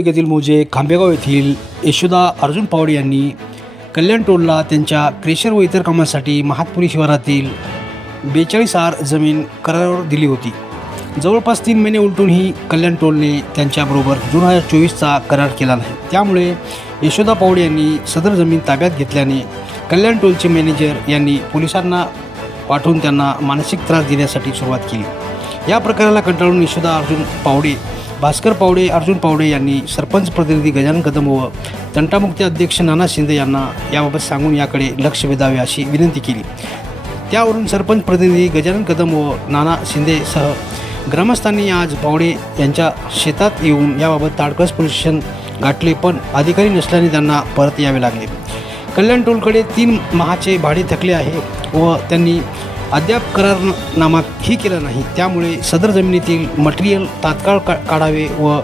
तालुक्यातील मोजे खांबेगाव येथील यशोदा अर्जुन पावडे यांनी कल्याण टोलला त्यांच्या क्रेशर व इतर कामांसाठी महातपुरी शिवारातील 42 आर जमीन करारावर दिली होती। जवळपास 3 महिने उलटूनही कल्याण टोलने त्यांच्याबरोबर 2024चा करार केला नाही। त्यामुळे यशोदा पावडे यांनी सदर जमीन ताब्यात घेतल्याने कल्याण टोलचे मॅनेजर यांनी पोलिसांना पाठवून त्यांना मानसिक त्रास देण्यासाठी सुरुवात केली। या प्रकाराला कंटाळून यशोदा अर्जुन पावडे, भास्कर पावडे, अर्जुन पावडे यांनी सरपंच प्रतिनिधी गजानन कदम व तंटामुक्ती अध्यक्ष नाना शिंदे यांना याबाबत सांगून याकडे लक्ष वेधावे अशी विनंती केली। त्यावरून सरपंच प्रतिनिधी गजानन कदम व नाना शिंदेसह ग्रामस्थांनी आज पावडे यांच्या शेतात येऊन याबाबत ताडकळस पोलीस स्टेशन गाठले, पण अधिकारी नसल्याने त्यांना परत यावे लागले। कल्याण टोलकडे 3 माहाचे भाडे थकले आहे व त्यांनी अद्याप करारनामाही केला नाही। त्यामुळे सदर जमिनीतील मटेरियल तात्काळ काढावे व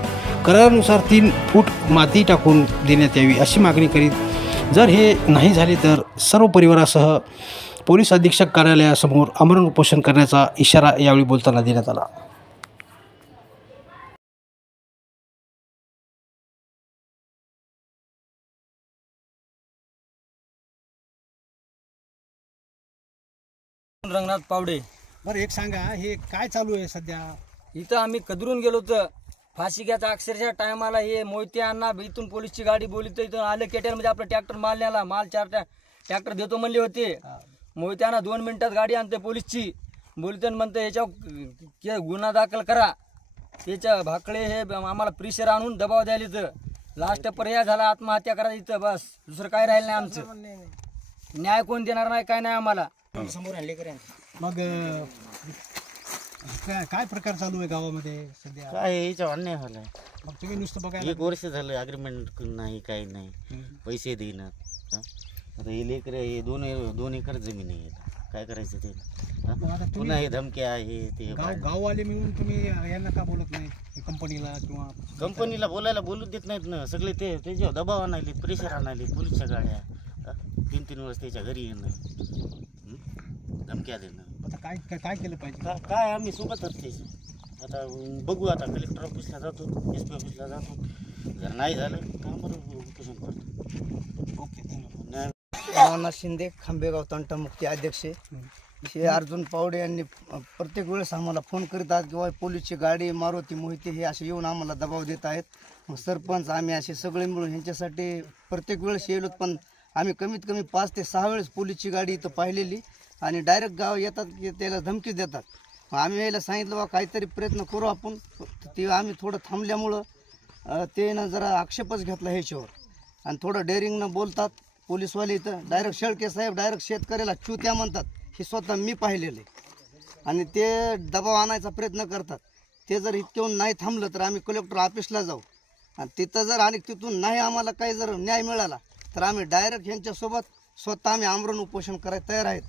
करारानुसार 3 फूट माती टाकून देण्यात यावी अशी मागणी करीत जर हे नाही झाले तर सर्व परिवारासह पोलीस अधीक्षक कार्यालयासमोर आमरण उपोषण करण्याचा इशारा यावेळी बोलताना देण्यात आला। रंगनाथ पावडे। बरं, एक सांगा, हे काय चालू आहे सध्या? इथं आम्ही कदरून गेलो तर फाशी घ्यायचा अक्षरशः टायमाला हे मोहिते अण्णा इथून पोलीसची गाडी बोलित इथून आलं केटर म्हणजे आपलं ट्रॅक्टर माल न्याला, माल 4 ट्रॅक्टर देतो म्हणले होते। मोहिते अण्णा 2 मिनिटात गाडी आणते पोलीसची, बोलते म्हणते याच्यावर गुन्हा दाखल करा, त्याच्या भाकळे हे आम्हाला प्रेशर आणून दबाव द्यायला। तर लास्ट पर्याय झाला आत्महत्या करायची इथं, बस दुसरं काय राहिलं नाही आमचं। न्याय कोण देणार नाही, काय नाही आम्हाला। समोर आणले करे मग काय प्रकार चालू आहे गावामध्ये सध्या? काय याच्या अन्याय झालाय। मग तुम्ही नुसतं बघायला 1 वर्ष झालं, अग्रीमेंट नाही, काही नाही, पैसे देणार। आता हे लेकर हे 2 एकर जमीन आहे, काय करायचं ते? पुन्हा हे धमक्या आहे ते। गाववाले मिळून तुम्ही यांना का बोलत नाही कंपनीला? किंवा कंपनीला बोलू देत नाहीत ना सगळे, ते त्याच्यावर दबाव आणायले, प्रेशर आणायले, पोलीसच्या गाड्या 3-3 वर्ष त्याच्या घरी येणं, धमक्या देणं। आता काय केलं पाहिजे? काय आम्ही सोबतच त्याचे आता बघू। आता कलेक्टर ऑफिसला जातो, SP ऑफिसला जातो, जर नाही झालं तर आम्हाला उपोषण करतो। ओके, धन्यवाद। नाना शिंदे, खांबेगाव तंटामुक्ती अध्यक्ष। हे अर्जुन पावडे यांनी प्रत्येक वेळेस आम्हाला फोन करीतात किंवा पोलीसची गाडी, मारुती, मोहिते हे असे येऊन आम्हाला दबाव देत आहेत। सरपंच आम्ही असे सगळे मिळून ह्यांच्यासाठी प्रत्येक वेळेस येलो, पण आम्ही कमीत कमी 5 ते 6 वेळेस पोलीसची गाडी इथं पाहिलेली आणि डायरेक्ट गाव येतात की त्याला धमकी देतात। आम्ही यायला सांगितलं बा काहीतरी प्रयत्न करू आपण, ते आम्ही थोडं थांबल्यामुळं ते ना जरा आक्षेपच घेतला ह्याच्यावर आणि थोडं डेअरिंगनं बोलतात पोलीसवाले। इथं डायरेक्ट शेळके साहेब डायरेक्ट शेतकऱ्याला चुत्या म्हणतात, हे स्वतः मी पाहिलेलं आहे आणि ते दबाव आणायचा प्रयत्न करतात। ते जर इतक्याहून नाही थांबलं तर आम्ही कलेक्टर ऑफिसला जाऊ आणि तिथं जर आणि तिथून नाही आम्हाला काही जर न्याय मिळाला तर आम्ही डायरेक्ट ह्यांच्यासोबत स्वतः आम्ही आमरण उपोषण करायला तयार आहेत।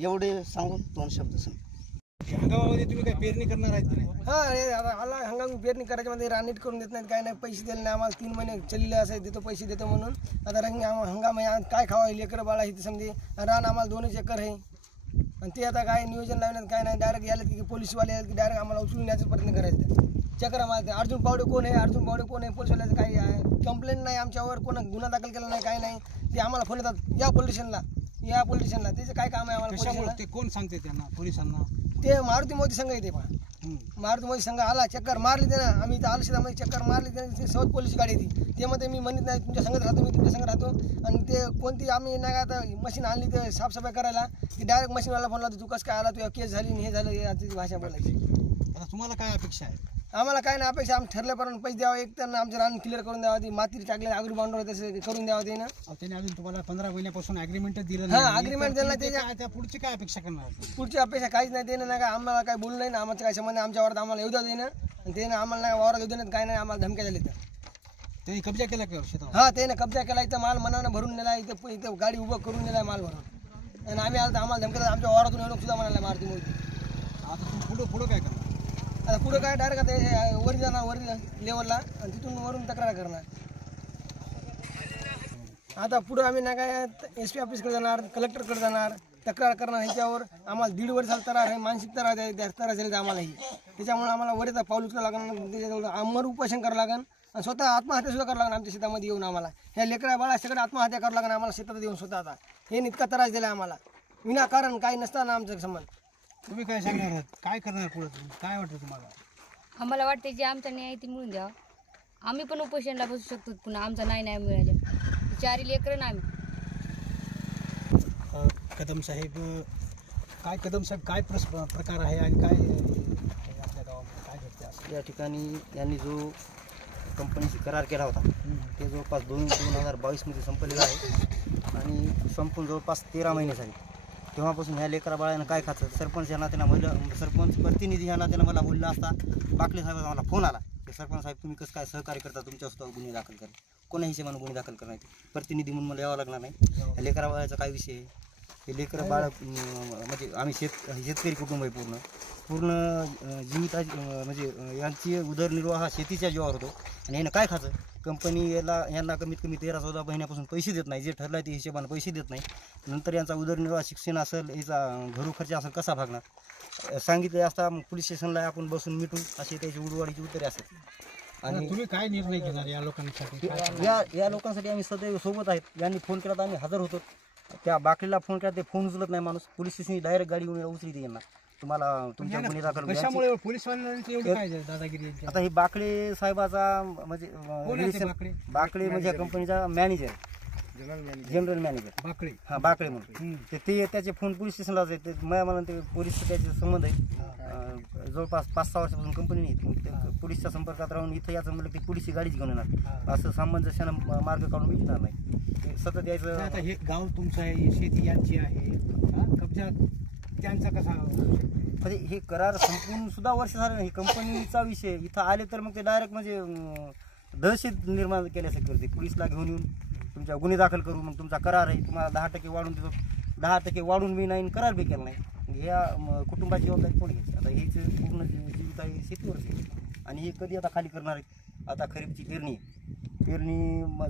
एवढे सांगून 2 शब्द सांग। हंगामामध्ये तुम्ही काय पेरणी करणार आहेत की नाही? आला हंगामी पेरणी करायच्यामध्ये रानीट करून देत नाहीत, काय नाही, पैसे दिले नाही आम्हाला। 3 महिने चालले असे देतो, पैसे देतो म्हणून। आता हंगाम आहे, काय खावा लेकरं बाळा इथे समजे, रान आम्हाला 2 एकर आहे आणि ते आता काय नियोजन लावण्यात काय नाही, डायरेक्ट यायला की पोलीसवाले यायला की डायरेक्ट आम्हाला उचलून न्यायचा प्रयत्न करायचा। चक्र आम्हाला अर्जुन पावडे कोण आहे, अर्जुन पावडे कोण आहे, पोलीसवाल्याचं काही कंप्लेंट नाही आमच्यावर, कोण गुन्हा दाखल केला नाही, काय नाही। ते आम्हाला फोन येतात या पोलीस स्टेशनला, त्याचं काय काम आहे आम्हाला? ते कोण सांगते त्यांना, पोलिसांना? ते मारुती मोदी संघ येते पहा, मारुती मोदी संघ आला, चक्कर मारली ते ना, आम्ही इथं आलं शेतामध्ये चक्कर मारली ते सोबत पोलीस गाडी येते। ते मध्ये मी म्हणत नाही तुमच्या संघात राहतो, मी तुमच्या संघात राहतो आणि ते कोणती आम्ही नाही का आता मशीन आणली ते साफसफाई करायला, की डायरेक्ट मशीनवाला फोन लावतो, तू कसं काय आला, तू केस झाली हे झालं, याची भाषा बोलायची। आता तुम्हाला काय अपेक्षा आहे? आम्हाला काय नाही अपेक्षा, आम्ही ठरल्यापर्यंत पैसे द्यावं, एक तर आमचं रान क्लिअर करून द्यावं, ती माती टाकले आगरू बांधवर तसं करून द्यावं ते ना। त्याने अजून तुम्हाला 15 महिन्यापासून अग्रीमेंट दिलं नाही? अग्रीमेंट दिलं नाही, त्या पुढची काय अपेक्षा करणार? पुढची अपेक्षा काहीच नाही, ते नाही का आम्हाला काय बोलू नाही ना, आमचं काय संबंध, आमच्या वावरात आम्हाला येऊ द्या देणं आणि ते ना आम्हाला नाही वावरात येऊ देण्यात काय नाही, आम्हाला धमक्या दिल्या तर त्यांनी कब्जा केला का शेतावर? हां, त्याने कब्जा केला, इथं माल मनानं भरून नेला, इथं गाडी उभं करून नेला माल भरून आणि आम्ही आलो आम्हाला धमक्या आमच्या वावरातून येऊन सुद्धा म्हणाला मारुती मोदी। आता तुम्ही पुढं काय करणार? आता पुढं काय डायरेक्ट आता वरी जाणार, वरी लेवलला आणि तिथून वरून तक्रार करणार। आता पुढं आम्ही नाही काय SP ऑफिसकडे जाणार, कलेक्टरकडे जाणार, तक्रार करणार। ह्याच्यावर आम्हाला 1.5 वर्ष झालं तरार आहे, मानसिक तरार झाली आम्हाला ही, त्याच्यामुळे आम्हाला वरीचा पाऊल उचलावं लागणार, त्याच्याजवळ आमर उपोषण करावं लागेल आणि स्वतः आत्महत्या सुद्धा करावं लागणार आमच्या शेतामध्ये येऊन आम्हाला. ह्या लेकरा बाळा सगळं आत्महत्या करावं लागणार आम्हाला शेतात येऊन स्वतः. आता हे इतका त्रास दिला आम्हाला विनाकारण काही नसताना आमचं संबंध. तुम्ही काय सांगणार आहात, काय करणार पुढे, काय वाटतं तुम्हाला? आम्हाला वाटते जे आमचा न्याय ते मिळून द्यावा. आम्ही पण उपोषणला बसू शकतो पुन्हा आमचा नाही मिळाले. 4 लेकरं ना आम्ही. कदम साहेब काय प्रकार आहे आणि काय आपल्या गावामध्ये काय घडते असं? या ठिकाणी यांनी जो कंपनीशी करार केला होता ते जवळपास 2022मध्ये संपलेला आहे आणि संपून जवळपास 13 महिने झाले. तेव्हापासून ह्या लेकरा बाळानं काय खातं. सरपंच या नात्यानं सरपंच प्रतिनिधी या नात्यानं मला बोलला असता बाकले साहेबांचा मला फोन आला की सरपंच साहेब तुम्ही कसं काय सहकार्य करता, तुमच्यासुद्धा गुन्हे दाखल करा. कोणा हिशेबानं गुन्हे दाखल करणार प्रतिनिधी म्हणून मला यावं लागणार नाही. या लेकरा बाळाचा काय विषय आहे. हे लेकरं बाळ म्हणजे आम्ही शेतकरी कुटुंब आहे. पूर्ण जीविता म्हणजे यांची उदरनिर्वाह हा शेतीच्या जीवावर होतो आणि यानं काय खातं. कंपनी यांना कमीत कमी 13-14 महिन्यापासून पैसे देत नाही. जे ठरलं ते हिशोबानं पैसे देत नाही. नंतर यांचा उदरनिर्वाह शिक्षण असेल, याचा घरू खर्च असेल कसा भागणार. सांगितलं असता मग पोलीस स्टेशनला आपण बसून मिटून अशी त्याची उडवाडीची उत्तरे असेल. आणि तुम्ही काय निर्णय घेणार या लोकांसाठी? या लोकांसाठी आम्ही सदैव सोबत आहेत. यांनी फोन केला तर आम्ही हजर होतो. त्या बाकलीला फोन केला ते फोन उचलत नाही माणूस. पोलीस स्टेशन डायरेक्ट गाडी येऊन उचलते यांना. तुम्हाला तुमच्या गुन्हे दाखल कशामुळे पोलीसवाल्यांची एवढी काय दादागिरी यांची? आता ही बाकळे साहेबाचा म्हणजे कोण आहे ते बाकळे? बाकळे म्हणजे या कंपनीचा मॅनेजर, जनरल मॅनेजर बाकळे. हा बाकळे म्हणून ते त्याचे फोन पोलीस स्टेशनला ते मला ते पोलीस त्याचे संबंध आहे. जवळपास 5-6 वर्षापासून कंपनी नाही. पोलीसच्या संपर्कात राहून इथं याचं म्हणलं की पोलीसची गाडीच घेऊन येणार असं सामंजस्यानं मार्ग काढून विकणार नाही. ते सतत यायचं. आता हे गाव तुमचं आहे, शेती यांची आहे, कब्जा त्यांचा कसा? म्हणजे हे करार संपून सुद्धा वर्ष झालं नाही. कंपनीचा विषय इथं आले तर मग ते डायरेक्ट म्हणजे दहशत निर्माण केल्यासारखी करते. पोलीसला घेऊन येऊन तुमच्या गुन्हे दाखल करू, मग तुमचा करार आहे तुम्हाला 10% वाढून देतो. 10% वाढून बी नाही, करार बी केला नाही. ह्या कुटुंबाची जबाबदारी कोण घ्यायची. आता हेच पूर्ण जीवित आहे शेतीवरच आहे आणि हे कधी आता खाली करणार आहेत. आता खरीपची पेरणी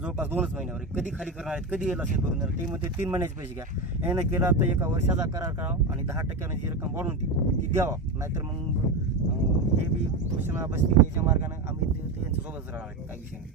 जवळपास 2च महिन्यावर आहे. कधी खाली करणार आहेत, कधी याला शेत भरून देणार. ते मध्ये 3 महिन्याचे पैसे घ्या. यानं केला तर 1 वर्षाचा करार करावा आणि 10% जी रक्कम वाढून ती द्यावा. नाहीतर मग हे बी घोषणा बसतील याच्या मार्गाने आम्ही यांच्यासोबतच राहणार आहे. काही विषय नाही.